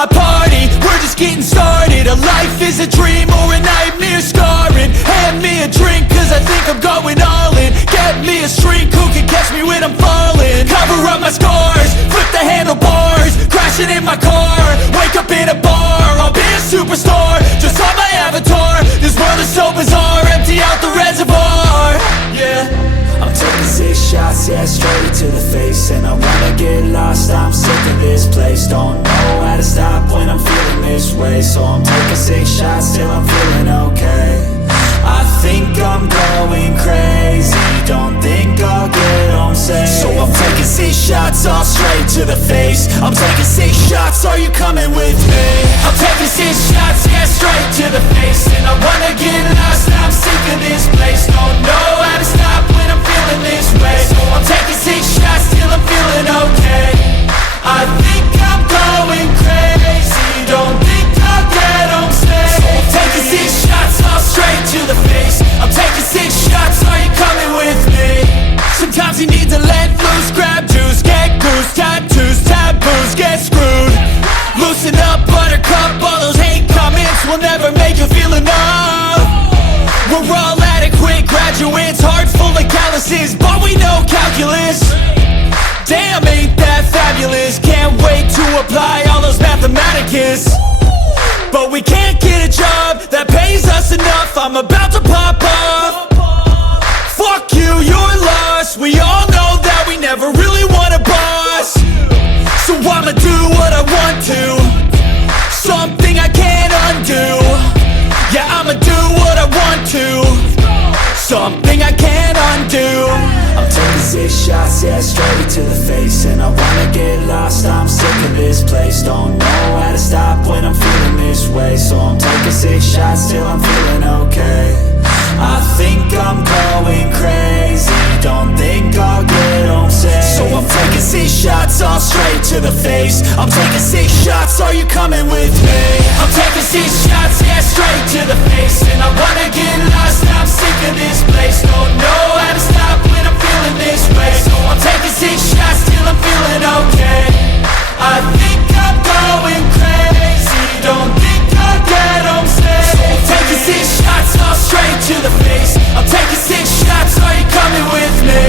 my party, we're just getting started. A life is a dream or a nightmare scarring. Hand me a drink cause I think I'm going all in. Get me a shrink who can catch me when I'm falling. Cover up my scars, flip the handlebars, crashing in my car, wake up in a bar. I'll be a superstar, just on my avatar. This world is so bizarre, empty out the reservoir. Yeah, I'm taking 6 shots, yeah, straight to the face. And I wanna get lost, I'm sick of this place. Don't know how to stop when I'm feeling this way. So I'm taking 6 shots till I'm feeling okay. I think I'm going crazy, don't think I'll get home safe. So I'm taking 6 shots, all straight to the face. I'm taking 6 shots, are you coming with me? I'm taking 6 shots, yeah, straight to the face. And I wanna get lost, I'm sick of this place. Don't know how to stop when I'm feeling this way. So I'm taking 6 shots till I'm feeling okay. I think I'm going crazy, don't think I'll get home safe. So I'm taking 6 shots, all straight to the face. I'm taking 6 shots, are you coming with me? Sometimes you need to let loose, grab juice, get goose, tattoos, taboos, get screwed. Loosen up, buttercup, all those hate comments will never make you feel enough. We're all adequate graduates, hearts full of calluses, but we know calculus. Damn, ain't that fabulous? Can't wait to apply all those mathematicus. But we can't get a job that pays us enough. I'm about to pop off. Fuck you, you're lost. We all know that we never really want a boss. So I'ma do what I want to, something I can't undo. Yeah, I'ma do what I want to, something I can't undo. I'm taking 6 shots, yeah, straight to the face. And I wanna get lost, I'm sick of this place. Don't know how to stop when I'm feeling this way. So I'm taking 6 shots till I'm feeling okay. I think I'm going crazy, don't think I'll get home safe. So I'm taking 6 shots, all straight to the face. I'm taking 6 shots, are you coming with me? I'm taking 6 shots, yeah, straight to the face. And I wanna get lost, I'm sick of this place. Don't know how to stop when I'm feeling this way. So I'm taking 6 shots till I'm feeling okay. I think I'm going crazy, don't think I'll get home safe. So I'm taking 6 shots, all straight to the face. I'm taking 6 shots, are you coming with me?